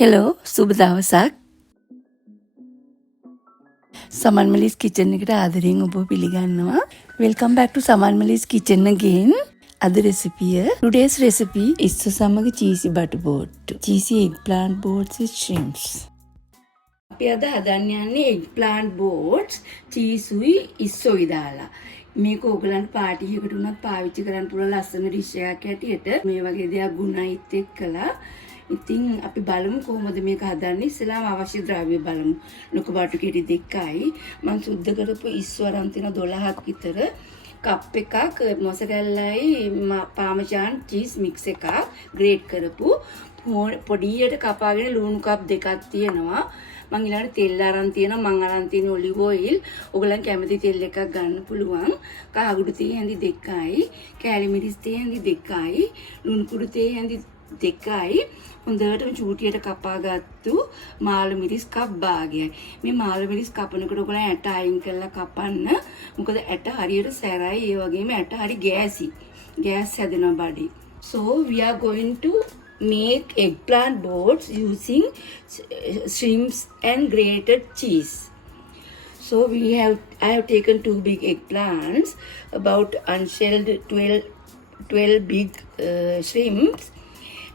හෙලෝ සුබ දවසක් සමන්මලිස් කිචන් එකට ආදරයෙන් ඔබ පිළිගන්නවා. Welcome back to සමන්මලිස් kitchen again. අද රෙසිපිය today's recipe ඉස්සෝ සමග cheesy butter board. cheesy eggplant boards with shrimps. අපි අද හදන්න යන්නේ eggplant boards චීසුයි ඉස්සෝයි දාලා. මේක ඕගලන්ට පාටි එකකට උනත් පාවිච්චි කරන්න පුළුවන් ලස්සන ඩිෂ් එකක් හැටියට. මේ වගේ දෙයක් ගුණයිත් එක්කලා ඉතින් අපි බලමු කොහොමද මේක හදන්නේ. ඉස්සෙල්ලාම අවශ්‍ය ද්‍රව්‍ය බලමු. ලොකු බටු කෙටි දෙකයි මම සුද්ධ කරපු ඉස්සු අරන් තියෙන 12ක් විතර, කප් එකක් මොසරෙල්ලායි පාමජාන් චීස් මික්ස් එකක් ග්‍රේට් කරපු, පොඩියට කපාගෙන ලුණු කප් දෙකක් තියෙනවා. මම ඊළඟට තෙල් අරන් තියෙනවා. මම අරන් තියෙන ඔලිව් ඔයිල්. ඔයගලන් කැමති තෙල් එකක් ගන්න පුළුවන්. කහගුඩු තේ හැඳි දෙකයි, කෑලි මිරිස් තේ හැඳි දෙකයි, ලුණු කුඩු තේ හැඳි දෙකයි, හොඳටම චූටියට කපාගත්තු මාළු මිරිස් කප් භාගයයි. මේ මාළු මිරිස් කපනකොට ඔයගොල්ලෝ ඇට අයින් කරලා කපන්න. මොකද ඇට හරියට සැරයි, ඒ වගේම ඇට හරි ගෑසි. ගෑස් හැදෙනවා බඩේ. So we are going to make eggplant boards using shrimps and grated cheese. So I have taken 2 big eggplants, about unshelled 12 big shrimps,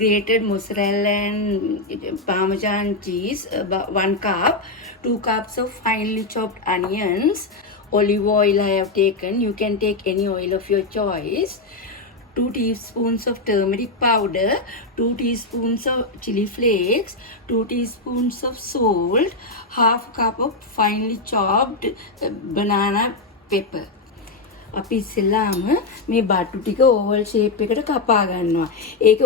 grated mozzarella and parmesan cheese, about 1 cup, 2 cups of finely chopped onions, olive oil I have taken. You can take any oil of your choice. 2 teaspoons of turmeric powder, 2 teaspoons of chili flakes, 2 teaspoons of salt, half cup of finely chopped banana pepper. අපි ඉස්සෙල්ලාම මේ බටු ටික Orville shape එකට කපා ගන්නවා. ඒක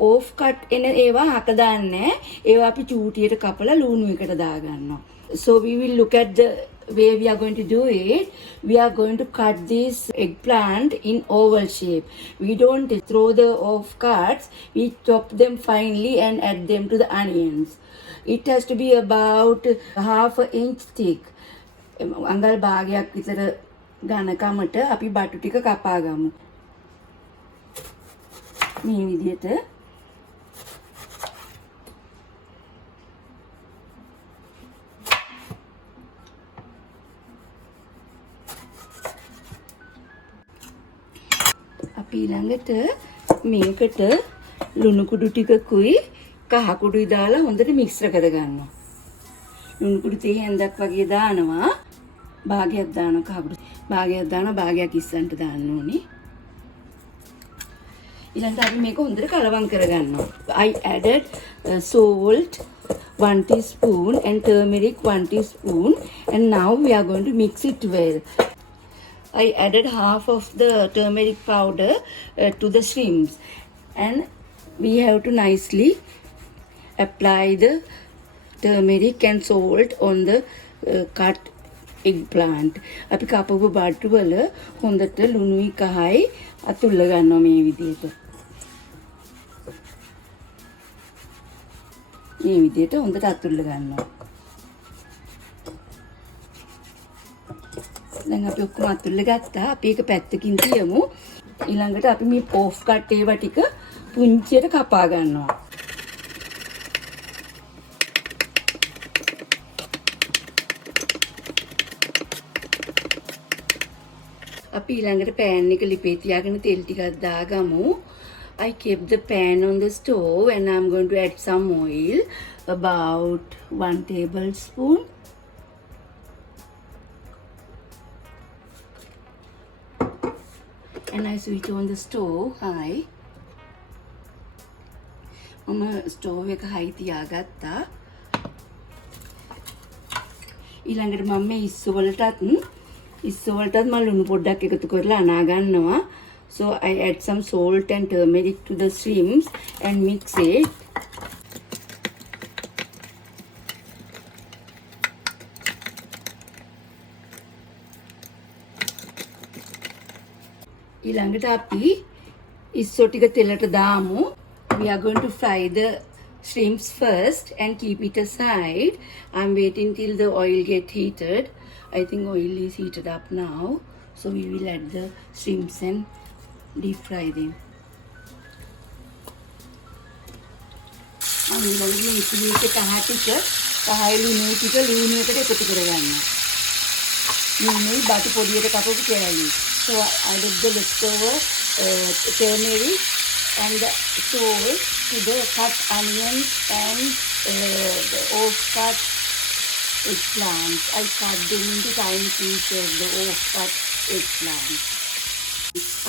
off cut එන ඒවා හක දාන්නේ. ඒවා අපි චූටියට කපලා ලුණු එකට දා ගන්නවා. So we will look at the way we are going to do it. We are going to cut this eggplant in oval shape. We don't throw the off cuts. We chop them finely and add them to the onions. It has to be about half an inch thick. අඟල් භාගයක් විතර ඝනකමට අපි බටු ටික කපා ගමු. මේ විදිහට අපි ඊළඟට මේකට ලුණු කුඩු ටිකකුයි කහ කුඩුයි දාලා හොඳට මිශ්‍ර කර ගන්නවා. ලුණු කුඩු තේ හැන්දක් වගේ දානවා. භාගයක් දානවා, කහ කුඩු භාගයක් දානවා, භාගයක් ඉස්සන්ට දාන්න ඕනේ. ඊළඟට අපි මේක හොඳට කලවම් කර ගන්නවා. I added salt 1 teaspoon and turmeric 1 teaspoon, and now we are going to mix it well. I added half of the turmeric powder to the shrimps, and we have to nicely apply the turmeric and salt on the cut eggplant. අපි කපපු බටු වල හොඳට ලුණුයි කහයි අතුල්ල ගන්නවා මේ විදිහට. මේ විදිහට හොඳට අතුල්ල ගන්නවා. දැන් අපි ඔක්කොම අතුල්ල ගත්තා. අපි ඒක පැත්තකින් තියමු. ඊළඟට අපි මේ ඕෆ් කට් ඒවා ටික පුංචියට කපා ගන්නවා. අපි ඊළඟට pan එක ලිපේ තියාගෙන තෙල් ටිකක් දාගමු. I kept the pan on the stove and I'm going to add some oil, about 1 tablespoon. And I switch on the stove high. මම stove එක high තියාගත්තා. ඊළඟට මම මේ ඉස්සු වලටත් මම ලුණු පොඩ්ඩක් එකතු කරලා අනා ගන්නවා. So I add some salt and turmeric to the shrimps and mix it. ඊළඟට අපි ඉස්සෝ ටික තෙලට දාමු. We are going to fry the shrimps first and keep it aside. I'm waiting till the oil get heated. I think oil is heated up now. So we will add the shrimps and deep fry them. මම ඊළඟට ඉතිරි කහ ටික කහයි ලුණු ටික ලුණු එකට එකතු කරගන්නවා. ලුණුයි බටු පොඩියට කපපු කෑලි. So I added the leftover turmeric and the salt to the cut onions and the off-cut eggplants. I cut them into tiny pieces, the off-cut eggplants.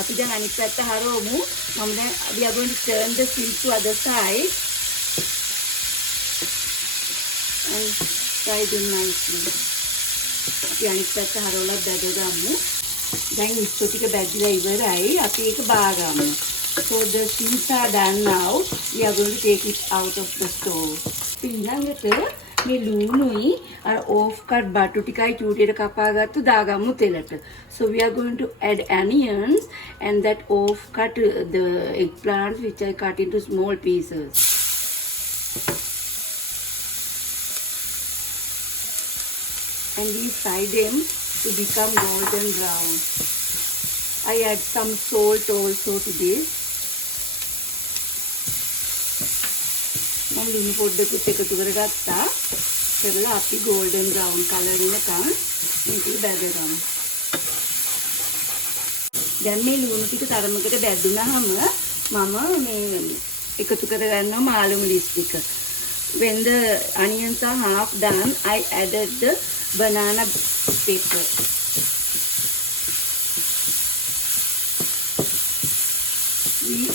අපි දැන් අනිත් පැත්ත හරවමු. මම දැන් we are going to turn the fish to other side and fry them nicely. අපි අනිත් පැත්ත හරවලා බැදගමු. දැන් ඉස්සෝ ටික බැදලා ඉවරයි. අපි ඒක බාගමු. So the shrimps are done now. We are going to take it out of the stove. ඊළඟට මේ ලුණුයි අර off cut බටු ටිකයි චූටියට කපාගත්තු දාගමු තෙලට. So we are going to add onions and that off cut the eggplants which I cut into small pieces. And we fry them to become golden brown. I add some salt also to this. මම ලුණු පොඩ්ඩකුත් එකතු කරගත්තා. කරලා අපි golden brown color වෙනකන් මේක බැදගමු. දැන් මේ ලුණු ටික තරමකට බැදුනහම මම මේ එකතු කරගන්නවා මාළු මිරිස් ටික. When the onions are half done, I added the banana pepper.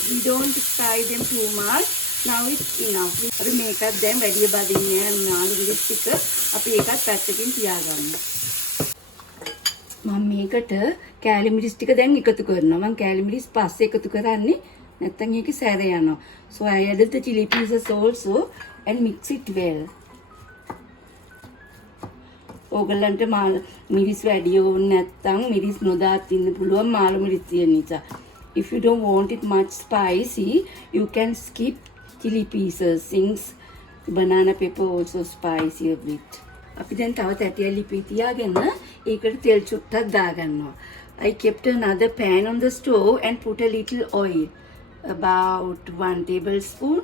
We don't fry them too much. Now it's enough. අපි මේකත් දැන් වැඩි බදින්නේ නැහැ මාළු මිරිස් ටික. අපි ඒකත් පැත්තකින් තියාගමු. මම මේකට කෑලි මිරිස් ටික දැන් එකතු කරනවා. මම කෑලි මිරිස් පස්සේ එකතු කරන්නේ නැත්නම් ඒකේ සැර යනවා. So I added the chili pieces also and mix it well. ඕගලන්ට මිරිස් වැඩි ඕන නැත්නම් මිරිස් නොදාත් ඉන්න පුළුවන් මාළු මිරිස් තියෙන නිසා. If you don't want it much spicy, you can skip chili pieces since banana pepper also spicy a bit. අපි දැන් තව තැටියක් ලිපි තියාගෙන ඒකට තෙල් චුට්ටක් දාගන්නවා. I kept another pan on the stove and put a little oil, about 1 tablespoon,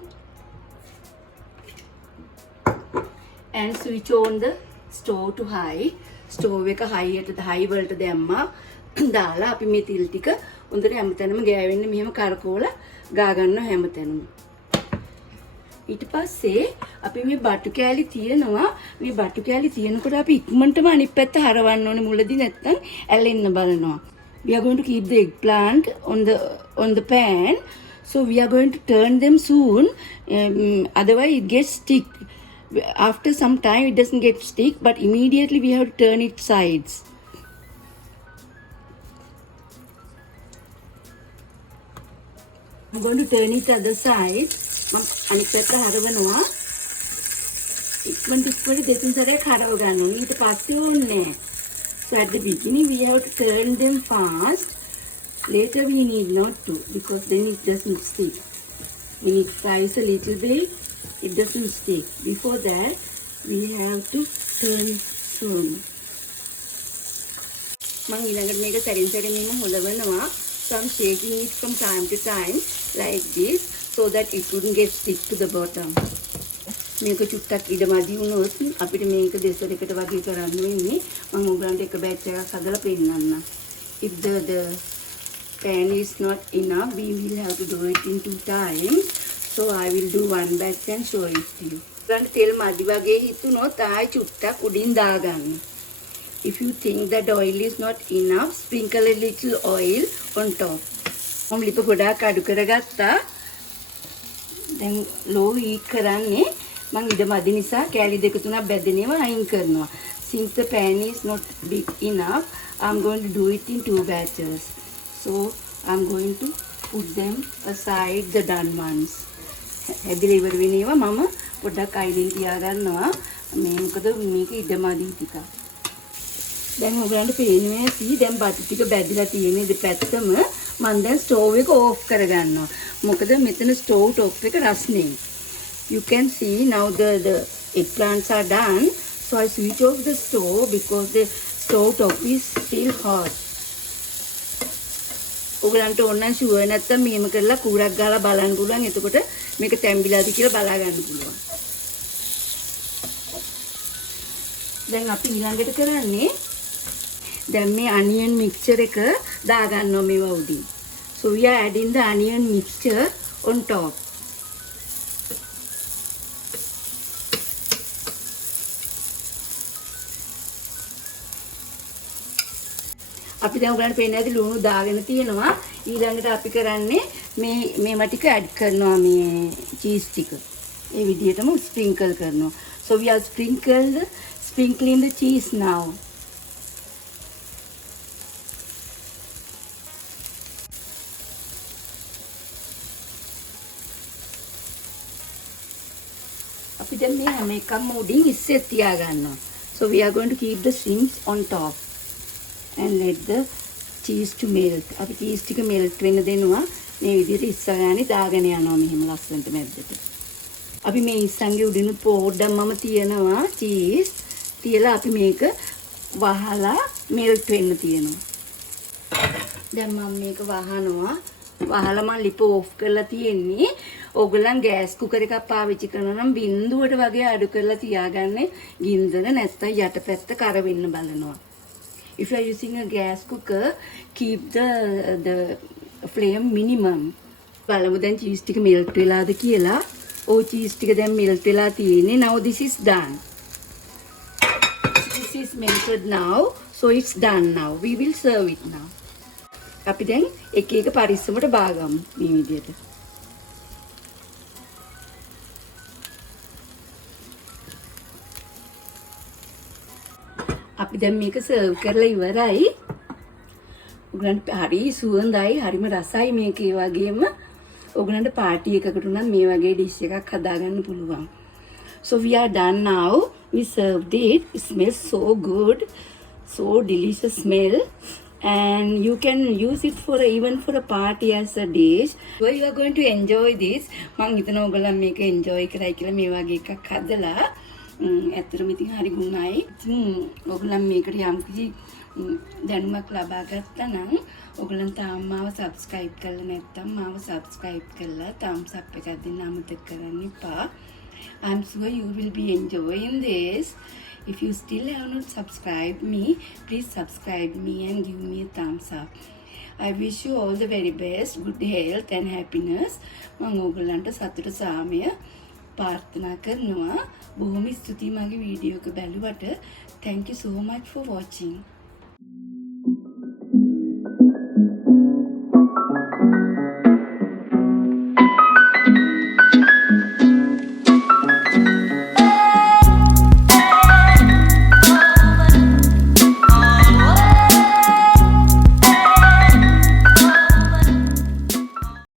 and switch on the stove to high. Stove එක high වලට දැම්මා. දාලා අපි මේ තිල් ටික හොඳට හැමතැනම ගෑවෙන්න මෙහෙම කරකවලා ගා ගන්නවා හැමතැනම. ඊට පස්සේ අපි මේ බටු කෑලි තියෙනවා. මේ බටු කෑලි තියෙනකොට අපි ඉක්මනටම අනිත් පැත්ත හරවන්න ඕනේ මුලදී නැත්තම් ඇලෙන්න බලනවා. We are going to keep the eggplant on the pan. So we are going to turn them soon. Otherwise it gets stick. After some time it doesn't get stick, but immediately we have to turn its sides. I'm going to turn it other side. අනිත් පැත්ත හරවනවා. ඉක්මනට දෙතුන් සැරයක් හරව ගන්නවා. ඊට පස්සේ ඕනේ. So at the beginning we have to turn them fast. Later we need not to, because then it doesn't stick. When it fries a little bit, it doesn't stick. Before that we have to turn slowly. මම ඊළඟට මේක සැරින් සැරින් හොලවනවා. So I'm shaking it from time to time like this, so that it wouldn't get stick to the bottom. මේක චුට්ටක් ඉඩමදි වුණොත් අපිට මේක දෙසරකට වගේ කරන්න වෙන්නේ. මම උගලන්ට එක බෑච් එකක් හදලා පෙන්නන්න. If the pan is not enough, we will have to do it in 2 times. So I will do 1 batch and show it to you. උගලන්ට තෙල් මදි වගේ හිතුනොත් ආයි චුට්ටක් උඩින් දාගන්න. If you think that the oil is not enough, sprinkle a little oil on top. මම ලිප ගොඩාක් අඩු කරගත්තා. දැන් low heat කරන්නේ මම ඉඩමදි නිසා කෑලි දෙක තුනක් බැදෙනේවා අයින් කරනවා. Since the pan is not big enough, I'm going to do it in 2 batches. So I'm going to put them aside, the done ones. හැදිලා ඉවර වෙනේවා මම පොඩ්ඩක් අයිලින් තියාගන්නවා. මේ මොකද මේක ඉඩමදි ටිකක්. දැන් ඔයගලන්ට පේන්නේ ඇති දැන් බටු ටික බැදිලා තියෙන්නේ දෙපැත්තම. මම දැන් ස්ටෝව් එක ඕෆ් කරගන්නවා. මොකද මෙතන ස්ටෝව් টොප් එක රස්නේ. You can see now the eggplants are done. So I switch off the stove because the stove top is still hot. ඔයගලන්ට ඕන නම් ෂුවර් නැත්තම් මෙහෙම කරලා කූරක් ගහලා බලන්න පුළුවන්. එතකොට මේක තැම්බිලාද කියලා බලා ගන්න පුළුවන්. දැන් අපි ඊළඟට කරන්නේ දැන් මේ onion mixture එක දාගන්නවා මේව උඩින්. So we are adding the onion mixture on top. අපි දැන් උගලන්ට පේන්නේ නැති ලුණු දාගෙන තියෙනවා. ඊළඟට අපි කරන්නේ මේව ටික ඇඩ් කරනවා මේ චීස් ටික. ඒ විදිහටම ස්ප්‍රින්කල් කරනවා. So we are sprinkling the cheese now. අපි දැන් මේ හැම එකක්ම උඩින් ඉස්සෙත් තියා ගන්නවා. So we are going to keep the shrimps on top and let the cheese to melt. අපි cheese ටික melt වෙන්න දෙනවා. මේ විදිහට ඉස්සරහානේ දාගෙන යනවා මෙහෙම ලස්සනට මැද්දට. අපි මේ ඉස්සන්ගේ උඩින් පොඩ්ඩක්ම තියනවා cheese. තියලා අපි මේක වහලා melt වෙන්න තියනවා. දැන් මම මේක වහනවා. වහලා මම ලිප ඕෆ් කරලා තියෙන්නේ. ඕගොල්ලන් ගෑස් කුකර් එකක් පාවිච්චි කරනවා නම් බිඳුවට වගේ අඩු කරලා තියාගන්න ගින්දර නැත්නම් යටපැත්ත කර වෙන්න බලනවා. If you are using a gas cooker, keep the flame minimum. බලමු දැන් cheese ටික melt වෙලාද කියලා. ඕ cheese ටික දැන් melt වෙලා තියෙන්නේ. Now this is done. This is melted now, so it's done now. We will serve it now. අපි දැන් එක එක පරිස්සමට බාගමු මේ විදිහට. අපි දැන් මේක සර්ව් කරලා ඉවරයි. ඔයගලන්ට හරි සුවඳයි, හරිම රසයි මේක. ඒ වගේම ඔයගලන්ට පාටි එකකට උනත් මේ වගේ ඩිෂ් එකක් හදාගන්න පුළුවන්. So we are done now. We served it. It smells so good. So delicious smell. And you can use it for even for a party as a dish. So you are going to enjoy this. මම හිතනවා ඔයගලන් මේක enjoy කරයි කියලා මේ වගේ එකක් හදලා. ඇත්තටම ඉතින් හරි ගුණයි. ඔයගොල්ලන් මේකට යම්කිසි දැනුමක් ලබා ගත්තා නම් ඔයගොල්ලන් තාම මාව subscribe කරලා නැත්නම් මාව subscribe කරලා thumbs up එකක් දෙන්න අමතක කරන්න එපා. I'm sure you will be enjoying this. If you still have not subscribed me, please subscribe me and give me a thumbs up. I wish you all the very best, good health and happiness. මම ඔයගොල්ලන්ට සතුට සාමය ප්‍රාර්ථනා කරනවා. බොහොම ස්තුතියි මගේ වීඩියෝ එක බැලුවට. Thank you so much for watching.